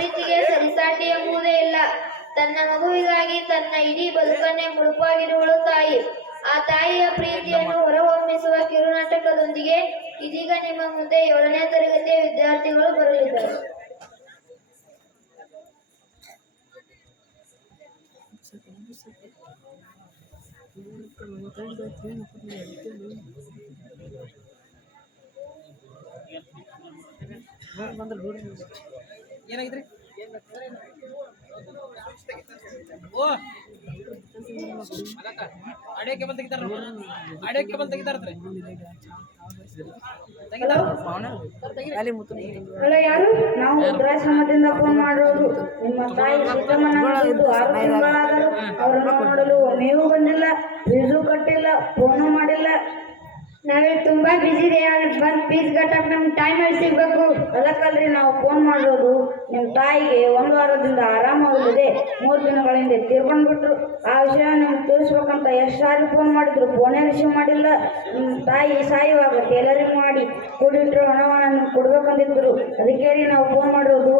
ಪ್ರೀತಿಗೆ ಸರಿಸಾಟಿ ಎಂಬುದೇ ಇಲ್ಲ. ತನ್ನ ಮಗುವಿಗಾಗಿ ತನ್ನ ಇಡೀ ಬದುಕನ್ನೇ ಮುಳುಪಾಗಿರುವಳು ತಾಯಿ. ಆ ತಾಯಿಯ ಪ್ರೀತಿಯನ್ನು ಹೊರಹೊಮ್ಮಿಸುವ ಕಿರುನಾಟಕದೊಂದಿಗೆ ಇದೀಗ ನಿಮ್ಮ ಮುಂದೆ ಏಳನೇ ತರಗತಿಯ ವಿದ್ಯಾರ್ಥಿಗಳು ಬರಲಿದ್ದಾರೆ. ಏನಾಗಿದ್ರಿ? ಓ! ಆಡಿಯೋ ಕೇಬಲ್ ತೆಗಿತಾರ? ಆಡಿಯೋ ಕೇಬಲ್ ತೆಗಿತಾರತ್ರಿ ತೆಗಿತಾರ ಯಾರು? ನಾವು ವೃದ್ಧಾಶ್ರಮದಿಂದ ಫೋನ್ ಮಾಡೋದು ನಿಮ್ಮ ತಾಯಿ ಸೀತಮ್ಮನ ಬಿಟ್ಟು ಆರು ತಿಂಗಳಾದರೂ ಅವರನ್ನು ನೋಡಲು ಒಮ್ಮೆಯೂ ಬಂದಿಲ್ಲ. ಫೀಸು ಕಟ್ಟಿಲ್ಲ. ಫೋನು ಮಾಡಿಲ್ಲ. ನಾವೇ ತುಂಬಾ ಬಿಸಿ ಇದೆ ಬಂದ್ ಫೀಸ್ ಕಟ್ಟಕ್ ನಮ್ಗೆ ಟೈಮ್ ಅಲ್ಲಿ ಸಿಗ್ಬೇಕು? ಅದಕ್ಕಲ್ರಿ ನಾವು ಫೋನ್ ಮಾಡಿರೋದು ನಿಮ್ಮ ತಾಯಿಗೆ ಒಂದು ವಾರದಿಂದ ಆರಾಮಾಗುತ್ತದೆ ಮೂರು ದಿನಗಳಿಂದ ತೀರ್ಕೊಂಡು ಬಿಟ್ರು ಆ ವಿಷಯ ನಿಮ್ಗೆ ತಿಳಿಸ್ಬೇಕಂತ ಎಷ್ಟು ಸಾರಿ ಫೋನ್ ಮಾಡಿದ್ರು. ಫೋನೇ ರಿಸೀವ್ ಮಾಡಿಲ್ಲ. ನಿಮ್ಮ ತಾಯಿ ಸಾಯುವಾಗ ಟೇಲರಿಂಗ್ ಮಾಡಿ ಕೂಡಿಟ್ರು, ಹಣವನ್ನು ಕೊಡ್ಬೇಕಂದಿದ್ರು. ಅದಕ್ಕೆ ರೀ ನಾವು ಫೋನ್ ಮಾಡಿರೋದು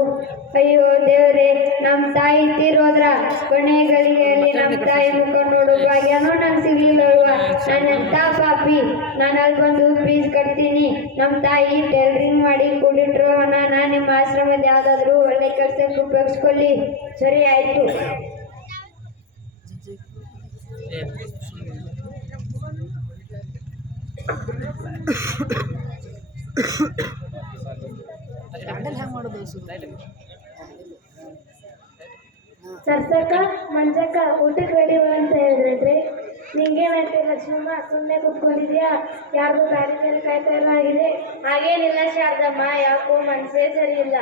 ಅಯ್ಯೋ ದೇವ್ರೆ ನಮ್ಮ ತಾಯಿ ತೀರೋದ್ರ ಕೊನೆ ಗಳಿಗೆಯಲ್ಲಿ ನಮ್ ತಾಯಿ ಮುಖ ನೋಡೋ. ಭಾಗ್ಯನೂ ನಾನು ಎಂತ ಪಾಪಿ? ನಾನು ಬಂದು ಫೀಸ್ ಕಟ್ತೀನಿ. ನಮ್ಮ ತಾಯಿ ಟೈಲರಿಂಗ್ ಮಾಡಿ ಕೂಡಿಟ್ರು ಹಣ ನಿಮ್ಮ ಆಶ್ರಮದ ಯಾವ್ದಾದ್ರು ಒಳ್ಳೆ ಕೆಲ್ಸಕ್ಕೆ ಉಪಯೋಗಿಸ್ಕೊಳ್ಳಿ. ಸರಿ, ಆಯಿತು. ಸರ್ಸಕ್ಕ ಮಂಜಕ್ಕ, ಊಟಕ್ಕೆ ರೆಡಿ ಅಂತ ಹೇಳಿದ್ರಿ. ನಿಂಗೇನೈತೆ ಲಕ್ಷ್ಮಮ್ಮ ಸುಮ್ಮನೆ ಕುತ್ಕೊಂಡಿದ್ಯಾ? ಯಾರಿಗೂ ದಾರಿ ಮೇಲೆ ಕಾಯ್ತಾ ಇಲ್ಲ, ಆಗಿದೆ. ಹಾಗೇನಿಲ್ಲ ಶಾರದಮ್ಮ, ಯಾಕೋ ಮನಸ್ಸೇ ಸರಿ ಇಲ್ಲ.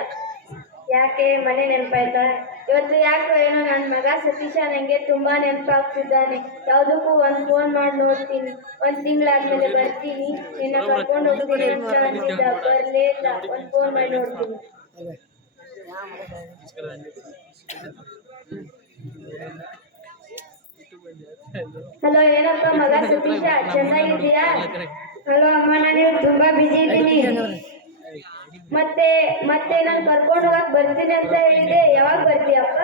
ಯಾಕೆ ಮನೆ ನೆನಪಾಯ್ತಾ? ಇವತ್ತು ಯಾಕೋ ಏನೋ ನನ್ನ ಮಗ ಸತೀಶ ನನಗೆ ತುಂಬಾ ನೆನಪಾಗ್ತಿದ್ದಾನೆ. ಯಾವುದಕ್ಕೂ ಒಂದು ಫೋನ್ ಮಾಡಿ ನೋಡ್ತೀನಿ. ಒಂದು ತಿಂಗಳಾದ್ಮೇಲೆ ಬರ್ತೀನಿ. ನಿನ್ನ ಕರ್ಕೊಂಡು ಹೋಗ್ತೀನಿ ಅಂತ ಅಂದಿದ್ದ. ಬರಲೇ ಇಲ್ಲ. ಒಂದು ಫೋನ್ ಮಾಡಿ ನೋಡ್ತೀನಿ. ಹಲೋ ಏನಪ್ಪ, ಮಗ ಸತೀಶ ಚೆನ್ನಾಗಿದ್ದೀಯಾ? ಹಲೋ ಅಮ್ಮ ನಾನು ತುಂಬಾ ಬಿಜಿ ಇದ್ದೀನಿ. ಮತ್ತೆ ಮತ್ತೆ ನಾನು ಕರ್ಕೊಂಡು ಹೋಗಕ್ ಬರ್ತೀನಿ ಅಂತ ಹೇಳಿದೆ. ಯಾವಾಗ ಬರ್ತೀಯಪ್ಪ?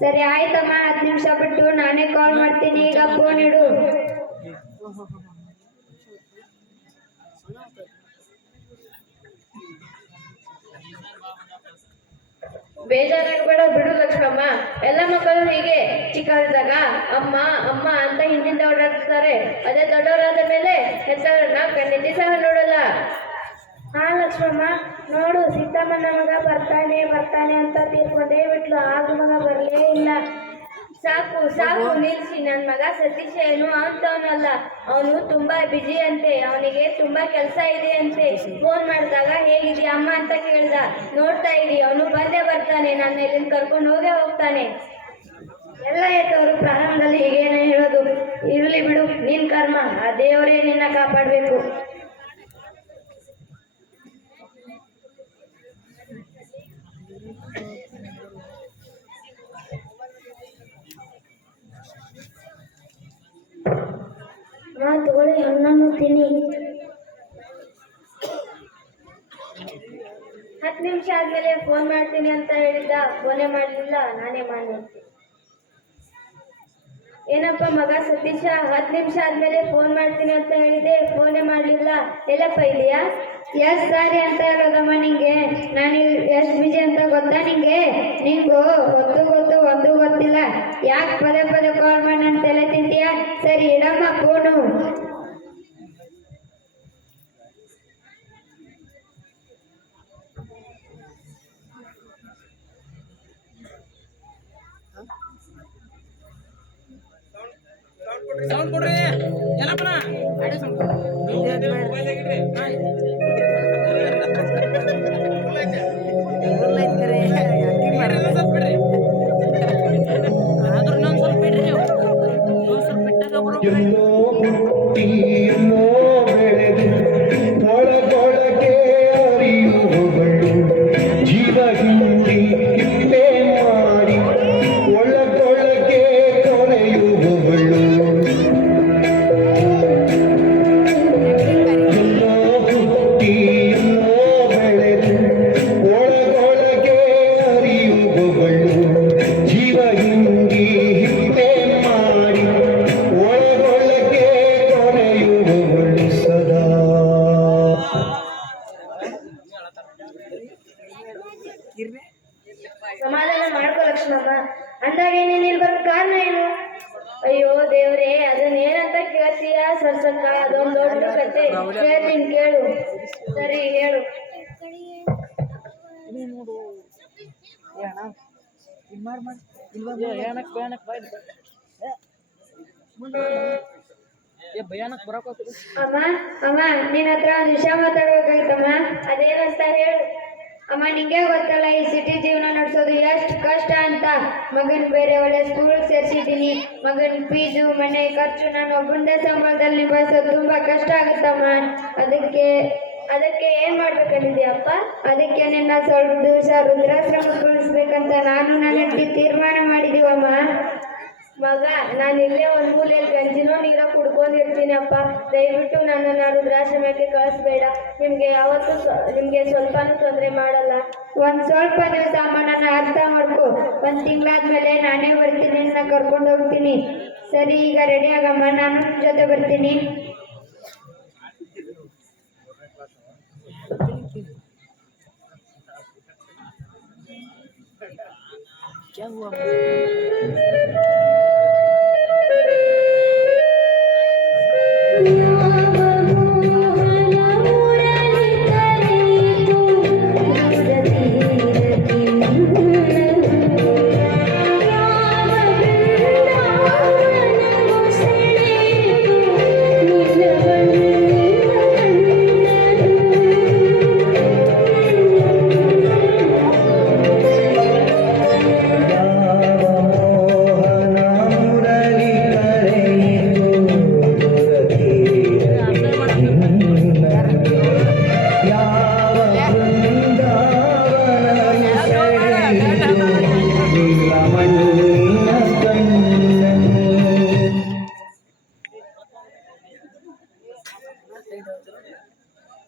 ಸರಿ, ಆಯ್ತಮ್ಮ, ಹತ್ತು ನಿಮಿಷ ಬಿಟ್ಟು ನಾನೇ ಕಾಲ್ ಮಾಡ್ತೀನಿ. ಈಗ ಫೋನ್ ಇಡು. ಬೇಜಾರಾಗಬೇಡ ಬಿಡು ಲಕ್ಷ್ಮಮ್ಮ. ಎಲ್ಲ ಮಕ್ಕಳು ಹೀಗೆ. ಚಿಕ್ಕವರಿದ್ದಾಗ ಅಮ್ಮ ಅಮ್ಮ ಅಂತ ಹಿಂದಿಂದ ಓಡಾಡ್ತಾರೆ ಅದೇ ದೊಡ್ಡವರಾದ ಮೇಲೆ ಹೆಸರನ್ನ ಕಣ್ಣಿದ್ದು ಸಹ ನೋಡಲ್ಲ. ಹಾ ಲಕ್ಷ್ಮಮ್ಮ, ನೋಡು ಸೀತಮ್ಮನ ಮಗ ಬರ್ತಾನೆ ಬರ್ತಾನೆ ಅಂತ ತೀರ್ಕೊಂಡೇ ಬಿಟ್ಲು. ಆಗ ಮಗ ಇಲ್ಲ ಸಾಕು ಸಾಕು ನಿಲ್ಸಿ ನನ್ನ ಮಗ ಸತೀಶ್ ಏನು ಅಂತವನಲ್ಲ. ಅವನು ತುಂಬಾ ಬಿಜಿ ಅಂತೆ, ಅವನಿಗೆ ತುಂಬಾ ಕೆಲಸ ಇದೆ ಅಂತೆ. ಫೋನ್ ಮಾಡಿದಾಗ ಹೇಗಿದ್ಯಾ ಅಮ್ಮ ಅಂತ ಕೇಳ್ದ. ನೋಡ್ತಾ ಇರಿ, ಅವನು ಬಂದೇ ಬರ್ತಾನೆ, ನನ್ನ ಇಲ್ಲಿಂದ ಕರ್ಕೊಂಡು ಹೋಗೇ ಹೋಗ್ತಾನೆ. ಎಲ್ಲ ಆಯ್ತವ್ರು ಪ್ರಾರಂಭದಲ್ಲಿ ಹೀಗೇನೆ ಹೇಳೋದು. ಇರಲಿ ಬಿಡು, ನಿನ್ ಕರ್ಮ, ಆ ದೇವರೇ ನಿನ್ನ ಕಾಪಾಡಬೇಕು. ಹಾ ತಗೊಳ್ಳಿ ಹಣ್ಣನ್ನು ತಿನ್ನಿ. ಹತ್ತು ನಿಮಿಷ ಆದ್ಮೇಲೆ ಫೋನ್ ಮಾಡ್ತೀನಿ ಅಂತ ಹೇಳಿದ್ದ ಫೋನೇ ಮಾಡಲಿಲ್ಲ, ನಾನೇ ಮಾಡಿ ಏನಪ್ಪ ಮಗ ಸತೀಶ, ಹತ್ತು ನಿಮಿಷ ಆದ್ಮೇಲೆ ಫೋನ್ ಮಾಡ್ತೀನಿ ಅಂತ ಹೇಳಿದೆ ಫೋನೇ ಮಾಡಲಿಲ್ಲ. ಎಲ್ಲಪ್ಪ ಇದೆಯಾ ಎಸ್ ಸಾರಿ ಅಂತ ಇರೋದಮ್ಮ ನಿಂಗೆ. ನಾನು ಎಷ್ಟು ಬಿಜಿ ಅಂತ ಗೊತ್ತಾ ನಿಂಗೆ? ನಿಂಗೂ ಗೊತ್ತು ಗೊತ್ತು, ಒಂದು ಗೊತ್ತಿಲ್ಲ. ಯಾಕೆ ಪದೇ ಪದೇ ಕಾಲ್ ಮಾಡಿ ಸರಿ ಇಡಮ್ಮ ಫೋನು ಸೌಂಡ್ ಕೊಡ್ರಿ ಎಲ್ಲಪ್ಪನ ಆಡಿಯೋ ಸೌಂಡ್ ಸ್ವಲ್ಪ ಸರ್ಸಕ್ಕ ಅದೊಂದು ದೊಡ್ಡ ಕತೆ. ಹೇಳ್ತೀನಿ ಕೇಳು. ಸರಿ ಹೇಳು. ಅಮ್ಮ ಅಮ್ಮ ನಿನ್ನ ಹತ್ರ ಒಂದು ವಿಷಯ ಮಾತಾಡ್ಬೇಕಾಯ್ತಮ್ಮ. ಅದೇನಂತ ಹೇಳು. ಅಮ್ಮ, ನಿಂಗೆ ಗೊತ್ತಲ್ಲ, ಈ ಸಿಟಿ ಜೀವನ ನಡೆಸೋದು ಎಷ್ಟು ಕಷ್ಟ ಅಂತ. ಮಗನ್ ಬೇರೆ ಒಳ್ಳೆ ಸ್ಕೂಲ್ ಸೇರಿಸಿದ್ದೀನಿ. ಮಗನ್ ಫೀಸು ಮನೆ ಖರ್ಚು ನಾನು ಒಬ್ಬಂದೇ ಸಂಬಳದಲ್ಲಿ ನಿಭಾಯಿಸೋದು ತುಂಬಾ ಕಷ್ಟ ಆಗುತ್ತಮ್ಮ. ಅದಕ್ಕೆ ಅದಕ್ಕೆ ಏನ್ ಮಾಡ್ಬೇಕಂದಿದ್ಯಪ್ಪ ಅದಕ್ಕೆ ನಿನ್ನ ಸ್ವಲ್ಪ ದಿವಸ ರುದ್ರಾಶ್ರಮಕ್ಕೆ ಕಳಿಸ್ಬೇಕಂತ ನಾನು ನನ್ನ ತೀರ್ಮಾನ ಮಾಡಿದೀವಮ್ಮ. ಮಗ ನಾನು ಇಲ್ಲೇ ಒಂದು ಮೂಲೆಯಲ್ಲಿ ಗಂಜಿನೋ ನೀರೋ ಕುಡ್ಕೊಂಡಿರ್ತೀನಿ ಅಪ್ಪ. ದಯವಿಟ್ಟು ನನ್ನನ್ನು ವೃದ್ಧಾಶ್ರಮಕ್ಕೆ ಕಳಿಸ್ಬೇಡ. ನಿಮಗೆ ಯಾವತ್ತೂ ಸ್ವ- ನಿಮ್ಗೆ ಸ್ವಲ್ಪನೂ ತೊಂದರೆ ಮಾಡಲ್ಲ. ಒಂದು ಸ್ವಲ್ಪ ದಿವಸ ಅಮ್ಮ ನನ್ನ ಅರ್ಥ ಮಾಡ್ಕೊ. ಒಂದು ತಿಂಗಳಾದ್ಮೇಲೆ ನಾನೇ ಬರ್ತೀನಿ ನಿನ್ನ ಕರ್ಕೊಂಡು ಹೋಗ್ತೀನಿ. ಸರಿ ಈಗ ರೆಡಿ ಆಗಮ್ಮ ನಾನು ಜೊತೆ ಬರ್ತೀನಿ. ಯಾವ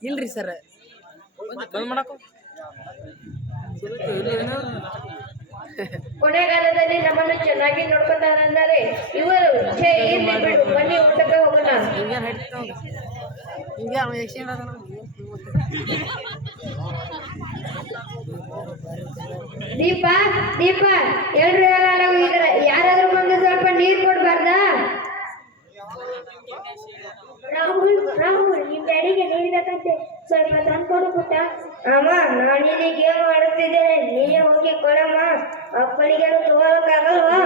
ಇಲ್ರಿ ಸರ್. ಬಂದ್ ಮಾಡಕ್ಕೋ? ಕೊನೆಗಾಲದಲ್ಲಿ ನಮ್ಮನ್ನು ಚೆನ್ನಾಗಿ ನೋಡ್ಕೊಂಡಾರಂದರೆ ಇವರು ಛೇ ಇರ್ಲಿ ಬಿಡು ಬನ್ನಿ ಊಟಕ್ಕೆ ಹೋಗೋಣ. ಹಿಂಗೆ ಅವ. ದೀಪ ದೀಪ ಎಲ್ರು ಹೇಳ ಇದ್ರ ಯಾರಾದ್ರೂ ಬಂದು ಸ್ವಲ್ಪ ನೀರ್ ಕೊಡ್ಬಾರ್ದಾ ರಾಹುಲ್ ರಾಹುಲ್ ನಿಮ್ ಡ್ಯಾಡಿಗೆ ನೀರ್ ಬೇಕಂತೆ ತಂದ್ಕೊಡು ಪುಟ್ಟ. ಅಮ್ಮ, ನಾನಿಲ್ಲಿ ಗೇಮ್ ಆಡುತ್ತಿದ್ದೇನೆ. ನೀನೇ ಹೋಗಿ ಕೊಡಮ್ಮ. ಅಪ್ಪನಿಗೆ ತಗೋಳಕ್ಕಾಗಲ್ವಾ?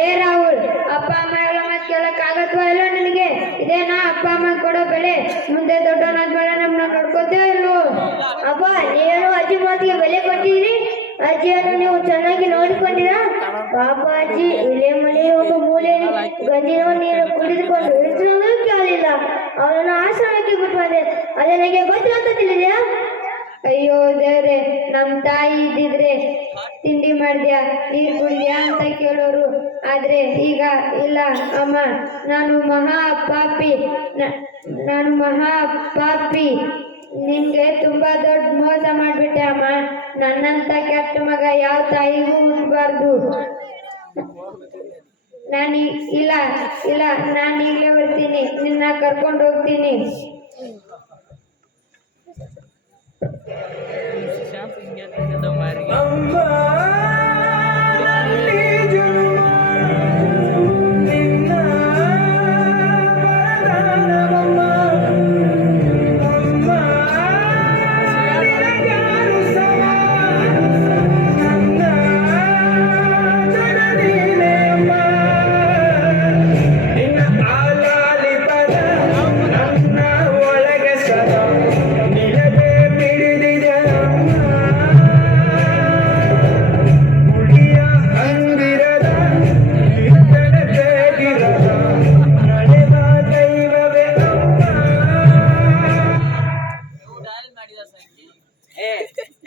ಏ ರಾಹುಲ್, ಅಪ್ಪ ಅಮ್ಮ ಎಲ್ಲ ಮತ್ತೆ ಕೇಳಕ್ಕಾಗತ್ವಾ ಇಲ್ಲ ನನಗೆ? ಇದೇನಾ ಅಪ್ಪ ಅಮ್ಮ ಕೊಡೋ ಬೆಲೆ. ಮುಂದೆ ದೊಡ್ಡವನಾದ್ಮೇಲೆ ನಮ್ಮನ್ನ ನೋಡ್ಕೋತೇ ಇಲ್ವೋ? ಅಪ್ಪ ನೀವೇನು ಅಜ್ಜಿ ಮಾತಿಗೆ ಬೆಲೆ ಕೊಟ್ಟಿದ್ದೀರಿ ಅಜ್ಜಿಯನ್ನು ನೀವು ಚೆನ್ನಾಗಿ ನೋಡಿಕೊಂಡಿರಾ? ಪಾಪ ಅಜ್ಜಿ, ಇಲ್ಲೇ ಮನೆ ಒಂದು ಮೂಲೆಯಲ್ಲಿ ಗಂಜಿನ ನೀರು ಕುಡಿದುಕೊಂಡು ಆಗಲಿಲ್ಲ ಅವನನ್ನು ಆಶ್ರಮಕ್ಕೆ ಬಿಟ್ಟು ಬಂದೆ ಅದೇ ನನಗೆ ಗೊತ್ತಿಲ್ಲ ಅಂತ ತಿಳಿದ್ಯಾ ಅಯ್ಯೋ, ದೇವ್ರೆ, ನಮ್ ತಾಯಿ ಇದ್ದಿದ್ರೆ ತಿಂಡಿ ಮಾಡಿದ್ಯಾ, ನೀರ್ ಕುಡಿದ್ಯಾ ಅಂತ ಕೇಳೋರು. ಆದ್ರೆ ಈಗ ಇಲ್ಲ, ಅಮ್ಮ, ನಾನು ಮಹಾ ಪಾಪಿ ನಾನು ಮಹಾ ಪಾಪಿ ನಿನ್ಗೆ ತುಂಬಾ ದೊಡ್ಡ ಮೋಸ ಮಾಡ್ಬಿಟ್ಟೆ, ಅಮ್ಮ. ನನ್ನಂತ ಕೆಟ್ಟ ಮಗ ಯಾವ ತಾಯಿಗೂ ಹುಟ್ಟಬಾರ್ದು ನಾನು ಇಲ್ಲ ಇಲ್ಲ ನಾನು ಈಗಲೇ ಬರ್ತೀನಿ ನಿನ್ನ ಕರ್ಕೊಂಡು ಹೋಗ್ತೀನಿ. ಅಮ್ಮ ಹಿಂಗೆ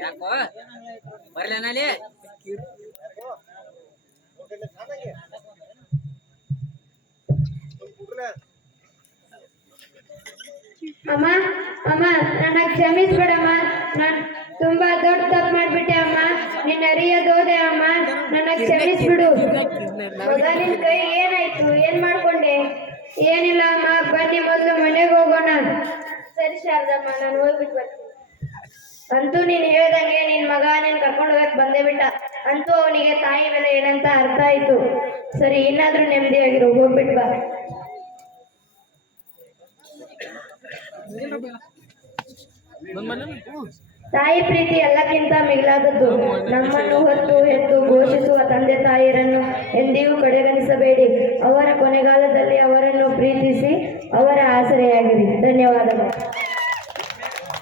ಯಾಕೋ? ಅಮ್ಮ ಅಮ್ಮ, ನನ್ನ ಕ್ಷಮಿಸ್ಬಿಡಮ್ಮ. ನಾನು ತುಂಬಾ ದೊಡ್ಡ ತಪ್ಪು ಮಾಡ್ಬಿಟ್ಟೆ ಅಮ್ಮ. ನಿನ್ನ ಅರಿಯೋದೋದೆ ಅಮ್ಮ. ನನ್ನ ಕ್ಷಮಿಸ್ಬಿಡು. ಹೌದಾ ನಿನ್ ಕೈ ಏನಾಯ್ತು? ಏನ್ ಮಾಡ್ಕೊಂಡೆ? ಏನಿಲ್ಲ ಅಮ್ಮ. ಬನ್ನಿ ಮೊದಲು ಮನೆಗೆ ಹೋಗೋಣ. ಸರಿ ಶಾರದಮ್ಮ, ನಾನು ಹೋಗ್ಬಿಟ್ಟು ಬರ್ತೀನಿ. ಅಂತೂ ನೀನ್ ಹೇಳ್ದಂಗೆ ನಿನ್ ಮಗ ನೀನ್ ಕರ್ಕೊಂಡು ಹೋಗಕ್ ಬಂದೇ ಬಿಟ್ಟ. ಅಂತೂ ಅವನಿಗೆ ತಾಯಿ ಮೇಲೆ ಏನಂತ ಅರ್ಥ ಆಯ್ತು. ಸರಿ, ಇನ್ನಾದ್ರೂ ನೆಮ್ಮದಿಯಾಗಿರು ಹೋಗ್ಬಿಟ್ ಬಾ. ತಾಯಿ ಪ್ರೀತಿ ಎಲ್ಲಕ್ಕಿಂತ ಮಿಗಿಲಾದದ್ದು. ನಮ್ಮನ್ನು ಹೊತ್ತು ಹೆತ್ತು ಘೋಷಿಸುವ ತಂದೆ ತಾಯಿಯರನ್ನು ಎಂದಿಗೂ ಕಡೆಗಣಿಸಬೇಡಿ. ಅವರ ಕೊನೆಗಾಲದಲ್ಲಿ ಅವರನ್ನು ಪ್ರೀತಿಸಿ ಅವರ ಆಸರೆಯಾಗಿರಿ. ಧನ್ಯವಾದಗಳು.